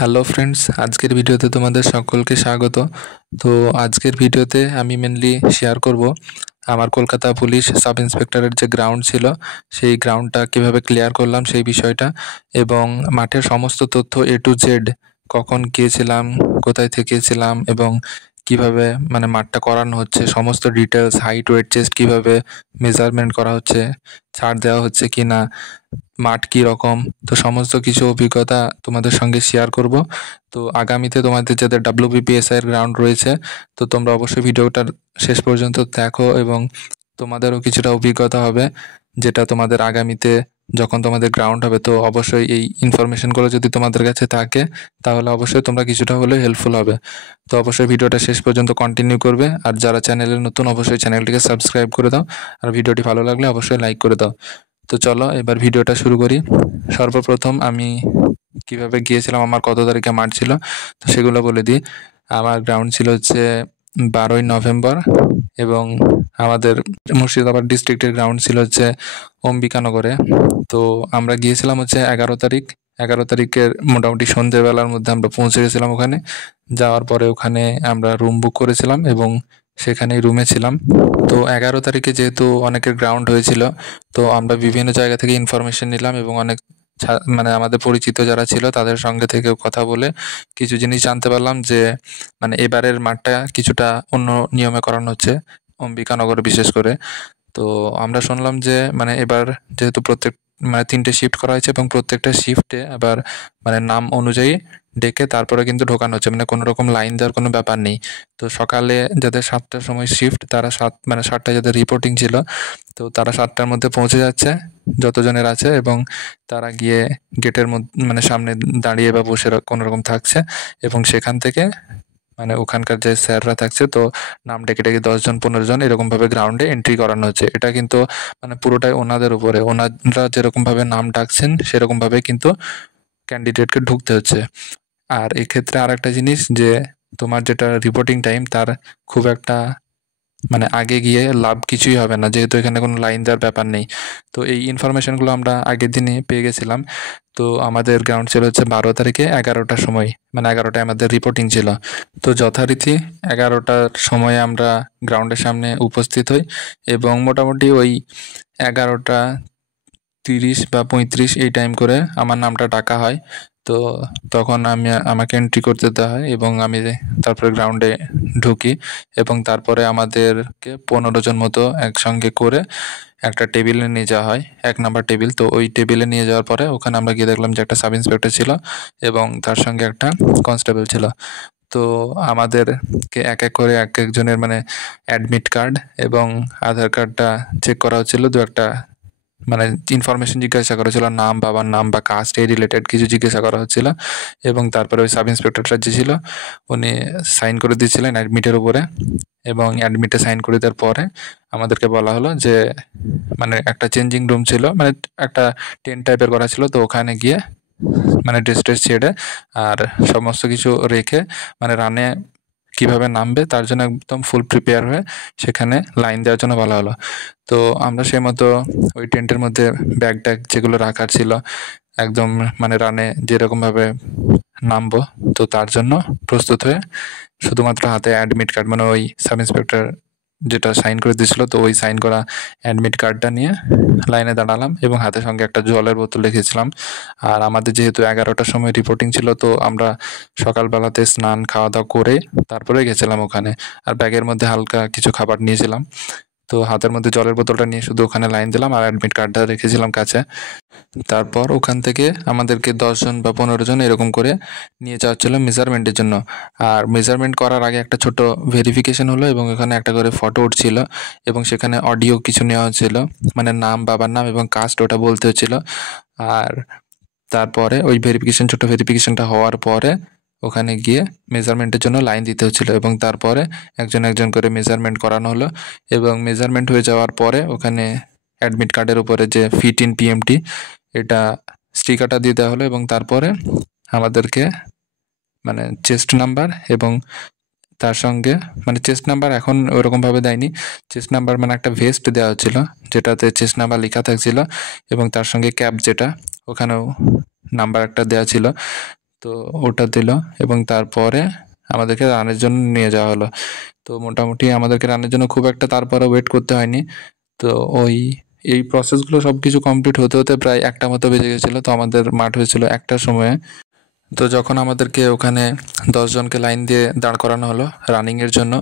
Hello friends, আজকের ভিডিওতে তোমাদের সকলকে স্বাগত। তো আজকের ভিডিওতে আমি মেনলি শেয়ার করব আমার কলকাতা পুলিশ সাব ইন্সপেক্টরের যে গ্রাউন্ড ছিল সেই গ্রাউন্ডটা কিভাবে ক্লিয়ার করলাম সেই বিষয়টা, এবং মাঠের সমস্ত তথ্য এ টু জেড, কখন গিয়েছিলাম, কোথায় থেকেছিলাম এবং কিভাবে মাঠটা করানো হচ্ছে, সমস্ত ডিটেলস, হাইট ওয়েট চেস্ট কিভাবে মেজারমেন্ট করা হচ্ছে, ছাড় দেওয়া হচ্ছে কি না, মাঠ কী রকম, তো সমস্ত কিছু অভিজ্ঞতা তোমাদের সঙ্গে শেয়ার করব। তো আগামীতে তোমাদের যাদের WBPSI এর গ্রাউন্ড রয়েছে, তো তোমরা অবশ্যই ভিডিওটার শেষ পর্যন্ত দেখো এবং তোমাদেরও কিছুটা অভিজ্ঞতা হবে, যেটা তোমাদের আগামীতে যখন তোমাদের গ্রাউন্ড হবে, তো অবশ্যই এই ইনফরমেশনগুলো যদি তোমাদের কাছে থাকে তাহলে অবশ্যই তোমরা কিছুটা হলেও হেল্পফুল হবে। তো অবশ্যই ভিডিওটা শেষ পর্যন্ত কন্টিনিউ করবে, আর যারা চ্যানেলে নতুন অবশ্যই চ্যানেলটিকে সাবস্ক্রাইব করে দাও, আর ভিডিওটি ভালো লাগলে অবশ্যই লাইক করে দাও। তো চলো এবার ভিডিওটা শুরু করি। সর্বপ্রথম আমি কিভাবে গিয়েছিলাম, আমার কত তারিখে মাঠ ছিল, তো সেগুলো বলে দিই। আমার গ্রাউন্ড ছিল হচ্ছে 12ই নভেম্বর, এবং আমাদের মুর্শিদাবাদ ডিস্ট্রিক্টের গ্রাউন্ড ছিল হচ্ছে অম্বিকানগরে। তো আমরা গিয়েছিলাম হচ্ছে 11 তারিখ। 11 তারিখের মোটামুটি সন্ধ্যেবেলার মধ্যে আমরা পৌঁছে গেছিলাম ওখানে। যাওয়ার পরে ওখানে আমরা রুম বুক করেছিলাম এবং সেখানেই রুমে ছিলাম। তো 11 তারিখে যেহেতু অনেকের গ্রাউন্ড হয়েছিল, তো আমরা বিভিন্ন জায়গা থেকে ইনফরমেশন নিলাম এবং অনেক আমাদের পরিচিত যারা ছিল তাদের সঙ্গে থেকেও কথা বলে কিছু জিনিস জানতে পারলাম যে এবারের মাঠটা কিছুটা অন্য নিয়মে করানো হচ্ছে, অম্বিকানগরে বিশেষ করে। তো আমরা শুনলাম যে এবার যেহেতু প্রত্যেক 3টে শিফট করা হয়েছে এবং প্রত্যেকটা শিফটে আবার নাম অনুযায়ী ডেকে তারপরে কিন্তু ঢোকানো হচ্ছে, কোনো রকম লাইন দেওয়ার কোনো ব্যাপার নেই। তো সকালে যাদের 7টার সময় শিফট, তারা 7টায় যাদের রিপোর্টিং ছিল, তো তারা 7টার মধ্যে পৌঁছে যাচ্ছে যতজনের আছে, এবং তারা গিয়ে গেটের মধ্যে সামনে দাঁড়িয়ে বা বসে কোনো রকম থাকছে, এবং সেখান থেকে ওখানকার যে স্যাররা থাকছে, তো নাম ডেকে ডেকে 10 জন 15 জন এরকমভাবে গ্রাউন্ডে এন্ট্রি করানো হচ্ছে। এটা কিন্তু পুরোটাই ওনাদের উপরে, ওনারা যেরকমভাবে নাম ডাকছেন সেরকমভাবে কিন্তু ক্যান্ডিডেটকে ঢুকতে হচ্ছে। আর এক্ষেত্রে আর একটা জিনিস যে তোমার যেটা রিপোর্টিং টাইম, তার খুব একটা আগে গিয়ে লাভ কিছুই হবে না, যেহেতু এখানে কোনো লাইন দেওয়ার ব্যাপার নেই। তো এই ইনফরমেশনগুলো আমরা আগের দিনে পেয়ে গেছিলাম। তো আমাদের গ্রাউন্ড ছিল হচ্ছে 12 তারিখে 11টার সময়, 11টায় আমাদের রিপোর্টিং ছিল। তো যথারীতি 11টার সময়ে আমরা গ্রাউন্ডের সামনে উপস্থিত হই, এবং মোটামুটি ওই 11টা 30 বা 35 এই টাইম করে আমার নামটা ডাকা হয়। তো তখন আমাকে এন্ট্রি করতে দেওয়া হয় এবং আমি তারপরে গ্রাউন্ডে ঢুকি, এবং তারপরে আমাদেরকে 15 জন মতো একসঙ্গে করে একটা টেবিলে নিয়ে যাওয়া হয়, 1 নাম্বার টেবিল। তো ওই টেবিলে নিয়ে যাওয়ার পরে ওখানে আমরা গিয়ে দেখলাম যে একটা সাব ইন্সপেক্টর ছিল এবং তার সঙ্গে একটা কনস্টেবল ছিল। তো আমাদেরকে এক এক করে এক একজনের অ্যাডমিট কার্ড এবং আধার কার্ডটা চেক করা হচ্ছিল, দু একটা ইনফরমেশন জিজ্ঞাসা করা হচ্ছিল, নাম, বাবার নাম বা কাস্ট এই রিলেটেড কিছু জিজ্ঞাসা করা হচ্ছিল। এবং তারপরে ওই সাব ইন্সপেক্টরটা যে ছিল উনি সাইন করে দিয়েছিলেন অ্যাডমিটের উপরে, এবং অ্যাডমিটে সাইন করে দেওয়ার পরে আমাদেরকে বলা হলো যে একটা চেঞ্জিং রুম ছিল, একটা টেন্ট টাইপের করা ছিল, তো ওখানে গিয়ে ড্রেস ট্রেস ছেড়ে আর সমস্ত কিছু রেখে রানে কিভাবে নামবে তার জন্য একদম ফুল প্রিপেয়ার হয়ে সেখানে লাইন দেওয়ার জন্য বলা হলো। তো আমরা সেই মতো ওই টেন্টের মধ্যে ব্যাগ ট্যাগ যেগুলো রাখার ছিল, একদম রানে যেরকমভাবে নামবো, তো তার জন্য প্রস্তুত হয়ে শুধুমাত্র হাতে অ্যাডমিট কার্ড, ওই সাব ইন্সপেক্টর যেটা সাইন করে দিয়েছিল, তো ওই সাইন করা অ্যাডমিট কার্ডটা নিয়ে লাইনে দাঁড়ালাম এবং হাতের সঙ্গে একটা জলের বোতল রেখেছিলাম। আর আমাদের যেহেতু 11টার সময় রিপোর্টিং ছিল, তো আমরা সকালবেলাতে স্নান খাওয়া দাওয়া করে তারপরে গেছিলাম ওখানে। আর ব্যাগের মধ্যে হালকা কিছু খাবার নিয়েছিলাম, তো হাতের মধ্যে জলের বোতলটা নিয়ে শুধু ওখানে লাইন দিলাম আর অ্যাডমিট কার্ডটা রেখেছিলাম কাছে। তারপর ওখান থেকে আমাদেরকে 10 জন বা 15 জন এরকম করে নিয়ে যাওয়া হচ্ছিলো মেজারমেন্টের জন্য। আর মেজারমেন্ট করার আগে একটা ছোট ভেরিফিকেশন হলো এবং এখানে একটা করে ফটো উঠছিল, এবং সেখানে অডিও কিছু নেওয়া হচ্ছিল, নাম, বাবার নাম এবং কাস্ট ওটা বলতে হচ্ছিল। আর তারপরে ওই ছোট ভেরিফিকেশনটা হওয়ার পরে ওখানে গিয়ে মেজারমেন্টের জন্য লাইন দিতে হচ্ছিল, এবং তারপরে একজন একজন করে মেজারমেন্ট করানো হলো। এবং মেজারমেন্ট হয়ে যাওয়ার পরে ওখানে অ্যাডমিট কার্ডের উপরে যে ফিট ইন PMT এটা স্টিকারটা দিয়ে দেওয়া হলো, এবং তারপরে আমাদেরকে চেস্ট নাম্বার এবং তার সঙ্গে চেস্ট নাম্বার এখন ওরকমভাবে দেয়নি, চেস্ট নাম্বার একটা ভেস্ট দেওয়া হচ্ছিল যেটাতে চেস্ট নাম্বার লেখা থাকছিল, এবং তার সঙ্গে ক্যাপ যেটা ওখানেও নাম্বার একটা দেওয়া ছিল। তো ওটা দিল এবং তারপরে আমাদেরকে রানের জন্য নিয়ে যাওয়া হলো। তো মোটামুটি আমাদেরকে রানের জন্য খুব একটা তারপরে ওয়েট করতে হয়নি। তো এই প্রসেসগুলো সব কিছু কমপ্লিট হতে হতে প্রায় 1টা মতো বেজে গেছিলো। তো আমাদের মাঠ হয়েছিল 1টার সময়ে। তো যখন আমাদেরকে ওখানে 10 জনকে লাইন দিয়ে দাঁড় করানো হলো রানিংয়ের জন্য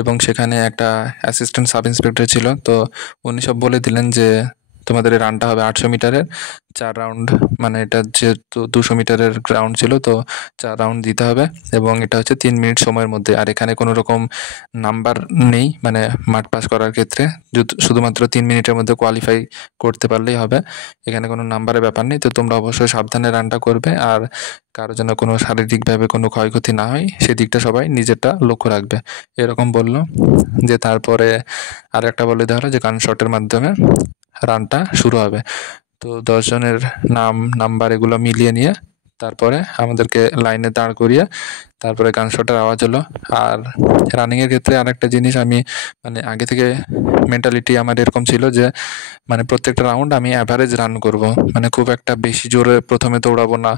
এবং সেখানে একটা অ্যাসিস্ট্যান্ট সাব ইন্সপেক্টর ছিল। তো উনি সব বলে দিলেন যে তোমাদের এই রানটা হবে 800 মিটারের 4 রাউন্ড, মানে এটা যেহেতু 200 মিটারের গ্রাউন্ড ছিল তো 4 রাউন্ড দিতে হবে এবং এটা হচ্ছে 3 মিনিট সময়ের মধ্যে। আর এখানে কোনো রকম নাম্বার নেই, মানে মাঠ পাস করার ক্ষেত্রে শুধুমাত্র 3 মিনিটের মধ্যে কোয়ালিফাই করতে পারলেই হবে। এখানে কোনো নাম্বারের ব্যাপার নেই। তো তোমরা অবশ্যই সাবধানে রানটা করবে আর কারো যেন কোনো শারীরিকভাবে কোনো ক্ষয়ক্ষতি না হয় সেদিকটা সবাই নিজেরটা লক্ষ্য রাখবে, এরকম বলল। যে তারপরে আর একটা বলে দেওয়া হলো যে গান শটের মাধ্যমে রানটা শুরু হবে। তো 10 জনের নাম্বার এগুলো মিলিয়ে নিয়ে তারপরে আমাদেরকে লাইনে দাঁড় করিয়ে তারপরে গান শটের আওয়াজ হলো। আর রানিংয়ের ক্ষেত্রে আরেকটা জিনিস আমি মানে আগে থেকে মেন্টালিটি আমার এরকম ছিল যে মানে প্রত্যেকটা রাউন্ড আমি অ্যাভারেজ রান করব, মানে খুব একটা বেশি জোরে প্রথমে দৌড়াবো না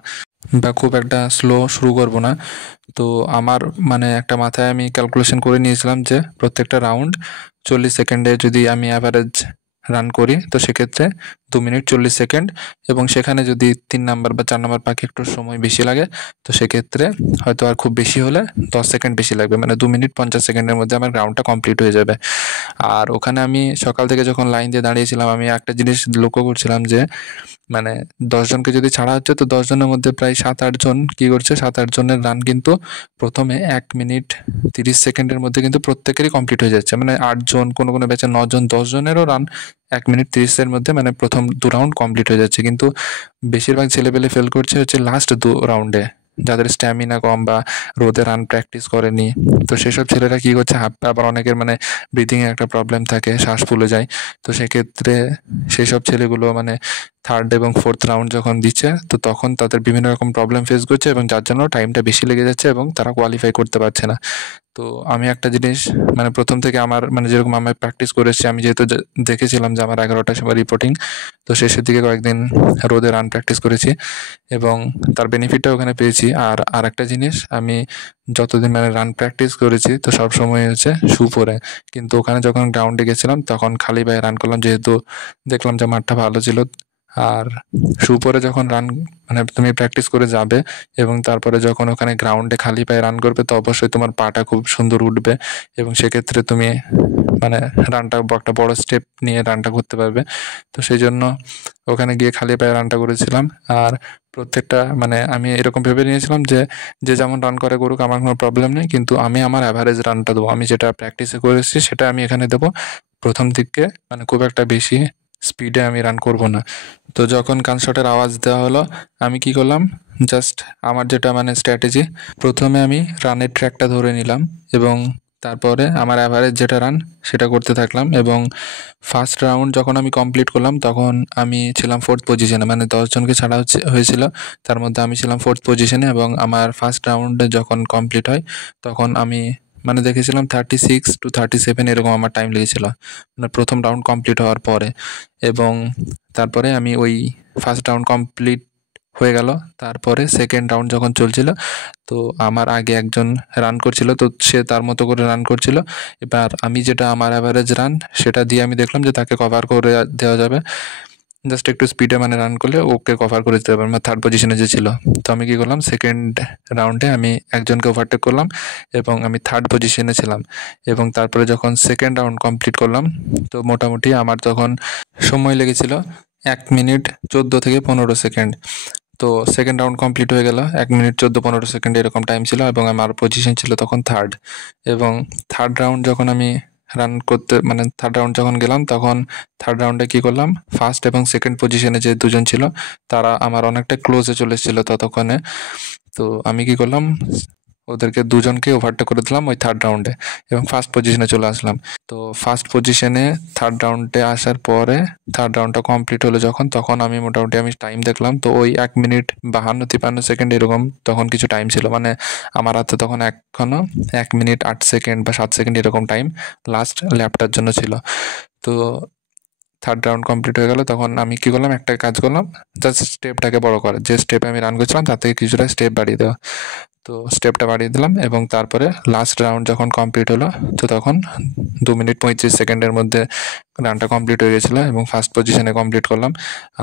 বা খুব একটা স্লো শুরু করব না। তো আমার মানে একটা মাথায় আমি ক্যালকুলেশন করে নিয়েছিলাম যে প্রত্যেকটা রাউন্ড 40 সেকেন্ডে যদি আমি অ্যাভারেজ রান করি তো সেক্ষেত্রে 2 মিনিট 40 সেকেন্ড, এবং সেখানে যদি 3 নাম্বার বা 4 নাম্বার পাখি একটু সময় বেশি লাগে তো সেক্ষেত্রে হয়তো আর খুব বেশি হলে 10 সেকেন্ড বেশি লাগবে, মানে 2 মিনিট 50 সেকেন্ডের মধ্যে আমার রাউন্ডটা কমপ্লিট হয়ে যাবে। আর ওখানে আমি সকাল থেকে যখন লাইন দিয়ে দাঁড়িয়েছিলাম আমি একটা জিনিস লক্ষ্য করছিলাম যে মানে 10 জনকে যদি ছাড়া হচ্ছে তো 10 জনের মধ্যে প্রায় 7-8 জন কি করছে, 7-8 জনের রান কিন্তু প্রথমে 1 মিনিট 30 সেকেন্ডের মধ্যে কিন্তু প্রত্যেকেরই কমপ্লিট হয়ে যাচ্ছে। মানে 8 জন, কোনো কোনো ব্যাচে 9 জন, 10 জনেরও রান 1 মিনিট 30 এর মধ্যে মানে প্রথম 2 রাউন্ড কমপ্লিট হয়ে যাচ্ছে। কিন্তু বেশিরভাগ ছেলেপেলে ফেল করছে হচ্ছে লাস্ট 2 রাউন্ডে, যাদের স্ট্যামিনা কম বা রোদে রান প্র্যাকটিস করেনি। তো সেসব ছেলেরা কি করছে, আবার অনেকের মানে ব্রিদিং এর একটা প্রবলেম থাকে, শ্বাস ফুলে যায়। তো সেক্ষেত্রে সেসব ছেলেগুলো মানে 3rd এবং 4th রাউন্ড যখন দিচ্ছে তো তখন তাদের বিভিন্ন রকম প্রবলেম ফেস করছে এবং যার জন্য টাইমটা বেশি লেগে যাচ্ছে এবং তারা কোয়ালিফাই করতে পারছে না। তো আমি একটা জিনিস মানে প্রথম থেকে আমার মানে যেরকম আমি প্র্যাকটিস করেছি, আমি যেহেতু দেখেছিলাম যে আমার 11টার সময় রিপোর্টিং, তো শেষের দিকে কয়েকদিন রোদে রান প্র্যাকটিস করেছি এবং তার বেনিফিটটা ওখানে পেয়েছি। আর আরেকটা জিনিস, আমি যতদিন মানে রান প্র্যাকটিস করেছি তো সবসময় হচ্ছে শু পরে, কিন্তু ওখানে যখন গ্রাউন্ডে গেছিলাম তখন খালি পায়ে রান করলাম, যেহেতু দেখলাম যে মাঠটা ভালো ছিল। আর শু পরে যখন রান মানে তুমি প্র্যাকটিস করে যাবে এবং তারপরে যখন ওখানে গ্রাউন্ডে খালি পায়ে রান করবে তো অবশ্যই তোমার পাটা খুব সুন্দর উঠবে এবং সেক্ষেত্রে তুমি মানে রানটা একটা বড় স্টেপ নিয়ে রানটা করতে পারবে। তো সেই জন্য ওখানে গিয়ে খালি পায়ে রানটা করেছিলাম। আর প্রত্যেকটা মানে আমি এরকম ভেবে নিয়েছিলাম যে যে যেমন রান করে করুক, আমার কোনো প্রবলেম নেই, কিন্তু আমি আমার অ্যাভারেজ রানটা দেবো, আমি যেটা প্র্যাকটিসে করেছি সেটা আমি এখানে দেবো। প্রথম দিকে মানে খুব একটা বেশি স্পিডে আমি রান করব না। তো যখন গান শটের আওয়াজ দেওয়া হলো আমি কি করলাম, জাস্ট আমার যেটা মানে স্ট্র্যাটেজি, প্রথমে আমি রানের ট্র্যাকটা ধরে নিলাম এবং তারপরে আমার অ্যাভারেজ যেটা রান সেটা করতে থাকলাম। এবং ফার্স্ট রাউন্ড যখন আমি কমপ্লিট করলাম তখন আমি ছিলাম 4th পজিশনে, মানে 10 জনকে ছাড়া হয়েছিল, তার মধ্যে আমি ছিলাম 4th পজিশনে। এবং আমার ফার্স্ট রাউন্ডে যখন কমপ্লিট হয় তখন আমি মানে দেখেছিলাম 36 to 37 এরকম আমার টাইম লেগেছিল, মানে প্রথম রাউন্ড কমপ্লিট হওয়ার পরে। এবং তারপরে আমি ওই ফার্স্ট রাউন্ড কমপ্লিট হয়ে গেল, তারপরে সেকেন্ড রাউন্ড যখন চলছিল তো আমার আগে একজন রান করছিল, তো সে তার মতো করে রান করছিল। এবার আমি যেটা আমার অ্যাভারেজ রান সেটা দিয়ে আমি দেখলাম যে তাকে কভার করে দেওয়া যাবে, জাস্ট একটু স্পিডে মানে রান করলে ওকে কভার করে দিতে পারবে, মানে 3rd পজিশনে যে ছিল। তো আমি কি করলাম, সেকেন্ড রাউন্ডে আমি একজনকে ওভারটেক করলাম এবং আমি 3rd পজিশনে ছিলাম। এবং তারপরে যখন সেকেন্ড রাউন্ড কমপ্লিট করলাম তো মোটামুটি আমার তখন সময় লেগেছিল 1 মিনিট 14 থেকে 15 সেকেন্ড। তো সেকেন্ড রাউন্ড কমপ্লিট হয়ে গেল 1 মিনিট 14-15 সেকেন্ড এরকম টাইম ছিল এবং আমার পজিশন ছিল তখন 3rd। এবং 3rd রাউন্ড যখন আমি রান করতে মানে 3rd রাউন্ড যখন গেলাম তখন 3rd রাউন্ডে কি করলাম, ফার্স্ট এবং সেকেন্ড পজিশনে যে দুজন ছিল তারা আমার অনেকটা ক্লোজে চলে এসেছিল ততক্ষণে। তো আমি কি করলাম, ওদেরকে দুজনকে ওভারটেক করে দিলাম ওই 3rd রাউন্ডে এবং ফার্স্ট পজিশনে চলে আসলাম। তো ফার্স্ট পজিশনে 3rd রাউন্ডে আসার পরে 3rd রাউন্ডটা কমপ্লিট হলো যখন, তখন আমি মোটামুটি আমি টাইম দেখলাম তো ওই 1 মিনিট 52-53 সেকেন্ড এরকম তখন কিছু টাইম ছিল, মানে আমার হাতে তখন এখনো 1 মিনিট 8 সেকেন্ড বা 7 সেকেন্ড এরকম টাইম লাস্ট ল্যাপটার জন্য ছিল। তো থার্ড রাউন্ড কমপ্লিট হয়ে গেল, তখন আমি কী করলাম, একটা কাজ করলাম, জাস্ট স্টেপটাকে বড় করা, যে স্টেপে আমি রান করছিলাম তার থেকে কিছুটা স্টেপ বাড়িয়ে দেওয়া। তো স্টেপটা বাড়িয়ে দিলাম এবং তারপরে লাস্ট রাউন্ড যখন কমপ্লিট হলো, তো তখন 2 মিনিট 35 সেকেন্ডের মধ্যে রানটা কমপ্লিট হয়ে গেছিলো এবং ফার্স্ট পজিশনে কমপ্লিট করলাম।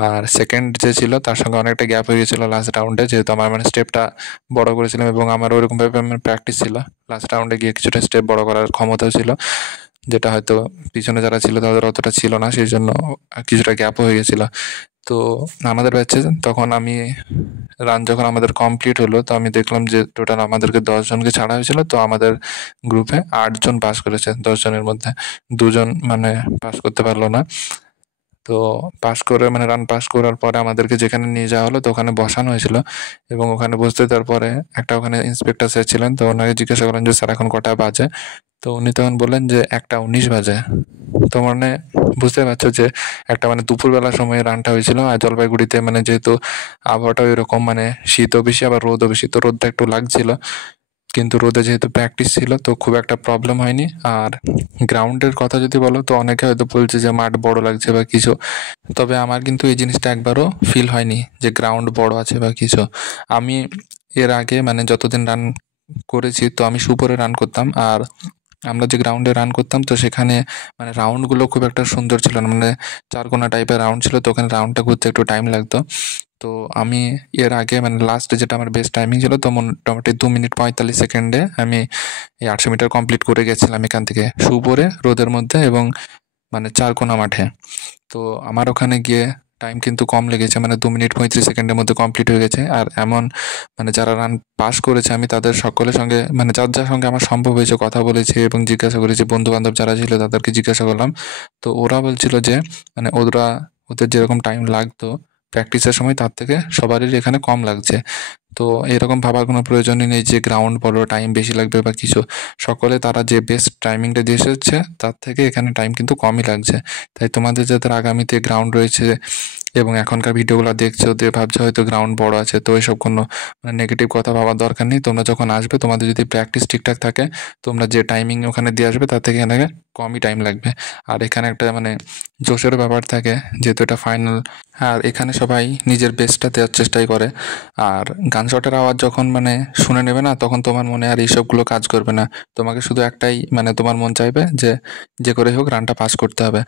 আর সেকেন্ড যে ছিল তার সঙ্গে অনেকটা গ্যাপ হয়ে গেছিলো লাস্ট রাউন্ডে, যেহেতু আমার মানে স্টেপটা বড় করেছিলাম এবং আমার ওরকমভাবে প্র্যাকটিস ছিল, লাস্ট রাউন্ডে গিয়ে কিছুটা স্টেপ বড় করার ক্ষমতাও ছিল, যেটা হয়তো পিছনে যারা ছিল তাদের অতটা ছিল না, সেই জন্য কিছুটা গ্যাপও হয়ে গেছিলো। তো আমাদের ব্যাচে তখন আমি রান যখন আমাদের কমপ্লিট হলো, তো আমি দেখলাম যে টোটাল আমাদেরকে 10 জনকে ছাড়া হয়েছিল। তো আমাদের গ্রুপে 8 জন পাস করেছে, 10 জনের মধ্যে 2 জন মানে পাস করতে পারলো না। তো পাস করে মানে রান পাস করার পরে আমাদেরকে যেখানে নিয়ে যাওয়া হলো, তো ওখানে বসানো হয়েছিল এবং ওখানে বসতে দেওয়ার পরে একটা ওখানে ইন্সপেক্টর স্যার ছিলেন, তো ওনাকে জিজ্ঞাসা করলেন যে স্যার এখন কটা বাজে। তো উনি তখন বললেন যে 1:19 বাজে। তো মানে বুঝতে পারছো যে একটা মানে দুপুরবেলার সময় রানটা হয়েছিল। আর জলপাইগুড়িতে মানে যেহেতু আবহাওয়াটা এরকম, মানে শীতও বেশি আবার রোদও বেশি, তো রোদটা একটু লাগছিল, কিন্তু রোদে যেহেতু প্র্যাকটিস ছিল তো খুব একটা প্রবলেম হয়নি। আর গ্রাউন্ডের কথা যদি বলো, তো অনেকে হয়তো বলছে যে মাঠ বড় লাগছে বা কিছু, তবে আমার কিন্তু এই জিনিসটা একবারও ফিল হয়নি যে গ্রাউন্ড বড় আছে বা কিছু। আমি এর আগে মানে যতদিন রান করেছি, তো আমি সুপরে রান করতাম, আর আমরা যে গ্রাউন্ডে রান করতাম তো সেখানে মানে রাউন্ডগুলো খুব একটা সুন্দর ছিল না, মানে চারকোনা টাইপের রাউন্ড ছিল, তো ওখানে রাউন্ডটা ঘুরতে একটু টাইম লাগতো। তো আমি এর আগে মানে লাস্টে যেটা আমার বেস্ট টাইমিং ছিল, তো মোটামুটি 2 মিনিট 45 সেকেন্ডে আমি এই 800 মিটার কমপ্লিট করে গেছিলাম এখান থেকে সুপরে রোদের মধ্যে এবং মানে চারকোনা মাঠে। তো আমার ওখানে গিয়ে টাইম কিন্তু কম লেগেছে, মানে 2 মিনিট 35 সেকেন্ডের মধ্যে কমপ্লিট হয়ে গেছে। আর এমন মানে যারা রান পাস করেছে আমি তাদের সকলের সঙ্গে মানে যার যার সঙ্গে আমার সম্ভব হয়েছে কথা বলেছি এবং জিজ্ঞাসা করেছি, বন্ধু বান্ধব যারা ছিল তাদেরকে জিজ্ঞাসা করলাম। তো ওরা বলছিল যে মানে ওদের যেরকম টাইম লাগতো প্র্যাকটিসের সময় তার থেকে সবারই এখানে কম লাগছে। তো এরকম ভাবার কোনো প্রয়োজনই নেই যে গ্রাউন্ড বড় টাইম বেশি লাগবে বা কিছু। সকলে তারা যে বেস্ট টাইমিংটা দিয়ে এসেছে তার থেকে এখানে টাইম কিন্তু কমই লাগছে। তাই তোমাদের যাদের আগামীতে গ্রাউন্ড রয়েছে এবং এখনকার ভিডিওগুলো দেখছো দিয়ে ভাবছো হয়তো গ্রাউন্ড বড় আছে, তো এসব কোনো মানে নেগেটিভ কথা ভাবার দরকার নেই। তোমরা যখন আসবে তোমাদের যদি প্র্যাকটিস ঠিকঠাক থাকে, তোমরা যে টাইমিং ওখানে দিয়ে আসবে তার থেকে এখানে কমই টাইম লাগবে। আর এখানে একটা মানে জোশের ব্যাপার থাকে, যেহেতু এটা ফাইনাল, আর এখানে সবাই নিজের বেস্টটা দেওয়ার চেষ্টাই করে। আর গান শটের আওয়াজ যখন মানে শুনে নেবে না, তখন তোমার মনে আর এইসবগুলো কাজ করবে না। তোমাকে শুধু একটাই মানে তোমার মন চাইবে যে যে করে হোক রানটা পাস করতে হবে।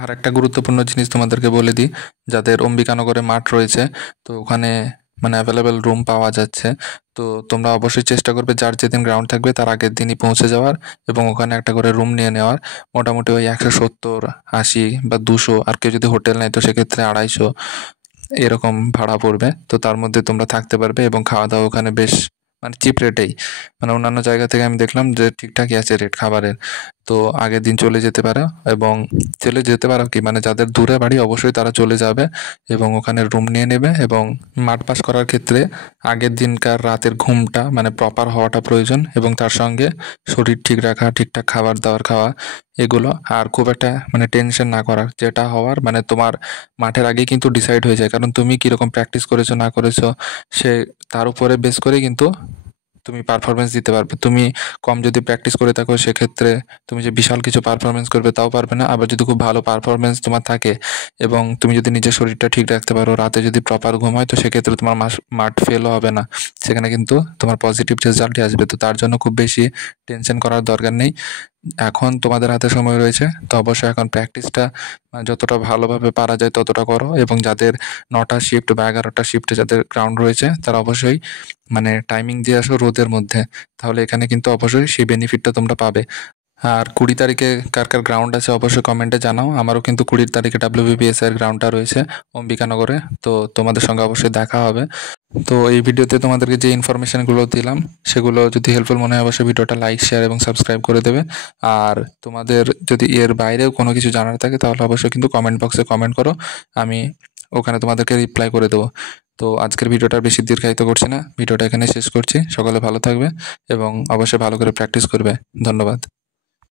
আর একটা গুরুত্বপূর্ণ জিনিস তোমাদেরকে বলে দিই, যাদের অম্বিকানগরে মাঠ রয়েছে তো ওখানে মানে অ্যাভেলেবেল রুম পাওয়া যাচ্ছে। তো তোমরা অবশ্যই চেষ্টা করবে যার যেদিন গ্রাউন্ড থাকবে তার আগের দিনই পৌঁছে যাওয়ার এবং ওখানে একটা করে রুম নিয়ে নেওয়ার। মোটামুটি ওই 170, 80 বা 200, আর কেউ যদি হোটেল নেয় তো সেক্ষেত্রে 250 এরকম ভাড়া পড়বে। তো তার মধ্যে তোমরা থাকতে পারবে এবং খাওয়া দাওয়া ওখানে বেশ মানে চিপ রেটেই, মানে অন্যান্য জায়গা থেকে আমি দেখলাম যে ঠিকঠাকই আছে রেট খাবারের। তো আগের দিন চলে যেতে পারো এবং চলে যেতে পারো কি মানে যাদের দূরে বাড়ি অবশ্যই তারা চলে যাবে এবং ওখানে রুম নিয়ে নেবে। এবং মাঠ পাস করার ক্ষেত্রে আগের দিনকার রাতের ঘুমটা মানে প্রপার হওয়াটা প্রয়োজন এবং তার সঙ্গে শরীর ঠিক রাখা, ঠিকঠাক খাবার দাবার খাওয়া, এগুলো। আর খুব একটা মানে টেনশন না করার, যেটা হওয়ার মানে তোমার মাঠের আগেই কিন্তু ডিসাইড হয়ে যায়, কারণ তুমি কীরকম প্র্যাকটিস করেছো না করেছো সে তার উপরে বেস করে কিন্তু তুমি পারফরমেন্স দিতে পারবে। তুমি কম যদি প্র্যাকটিস করে থাকো সেক্ষেত্রে তুমি যে বিশাল কিছু পারফরমেন্স করবে তাও পারবে না। আবার যদি খুব ভালো পারফরমেন্স তোমার থাকে এবং তুমি যদি নিজের শরীরটা ঠিক রাখতে পারো, রাতে যদি প্রপার ঘুম হয়, তো সেক্ষেত্রে তোমার মাঠ ফেলও হবে না, সেখানে কিন্তু তোমার পজিটিভ রেজাল্টই আসবে। তো তার জন্য খুব বেশি টেনশন করার দরকার নেই। এখন তোমাদের হাতে সময় রয়েছে, তো অবশ্যই এখন প্র্যাকটিসটা যতটা ভালোভাবে পারা যায় ততটা করো এবং যাদের 9টা শিফট বা 11টা শিফটে যাদের গ্রাউন্ড রয়েছে তারা অবশ্যই মানে টাইমিং দিয়ে আসো রোদের মধ্যে, তাহলে এখানে কিন্তু অবশ্যই সেই বেনিফিটটা তোমরা পাবে। আর 20 তারিখে কার কার গ্রাউন্ড আছে অবশ্যই কমেন্টে জানাও। আমারও কিন্তু 20 তারিখে WBPS এর গ্রাউন্ডটা রয়েছে অম্বিকানগরে, তো তোমাদের সঙ্গে অবশ্যই দেখা হবে। তো এই ভিডিওতে তোমাদেরকে যে ইনফরমেশনগুলো দিলাম সেগুলো যদি হেল্পফুল মনে হয় অবশ্যই ভিডিওটা লাইক, শেয়ার এবং সাবস্ক্রাইব করে দেবে। আর তোমাদের যদি এর বাইরেও কোনো কিছু জানার থাকে তাহলে অবশ্যই কিন্তু কমেন্ট বক্সে কমেন্ট করো, আমি ওখানে তোমাদেরকে রিপ্লাই করে দেবো। তো আজকের ভিডিওটা বেশি দীর্ঘায়িত করছি না, ভিডিওটা এখানে শেষ করছি। সকলে ভালো থাকবে এবং অবশ্যই ভালো করে প্র্যাকটিস করবে। ধন্যবাদ।